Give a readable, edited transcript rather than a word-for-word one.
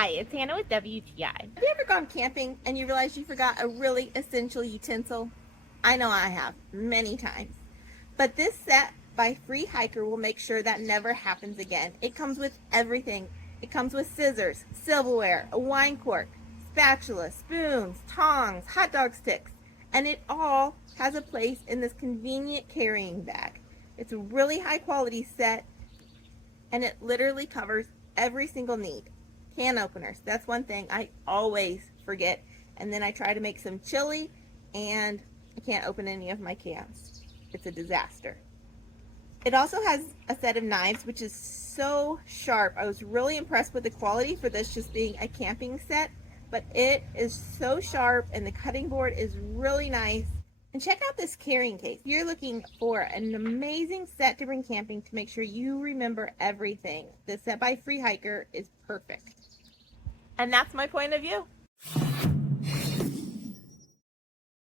Hi, it's Hannah with WTI. Have you ever gone camping and you realize you forgot a really essential utensil? I know I have, many times. But this set by Freehiker will make sure that never happens again. It comes with everything. It comes with scissors, silverware, a wine cork, spatula, spoons, tongs, hot dog sticks, and it all has a place in this convenient carrying bag. It's a really high quality set and it literally covers every single need. Can openers, that's one thing I always forget. And then I try to make some chili and I can't open any of my cans. It's a disaster. It also has a set of knives, which is so sharp. I was really impressed with the quality for this just being a camping set, but it is so sharp and the cutting board is really nice. And check out this carrying case. You're looking for an amazing set to bring camping to make sure you remember everything. This set by Freehiker is perfect. And that's my point of view.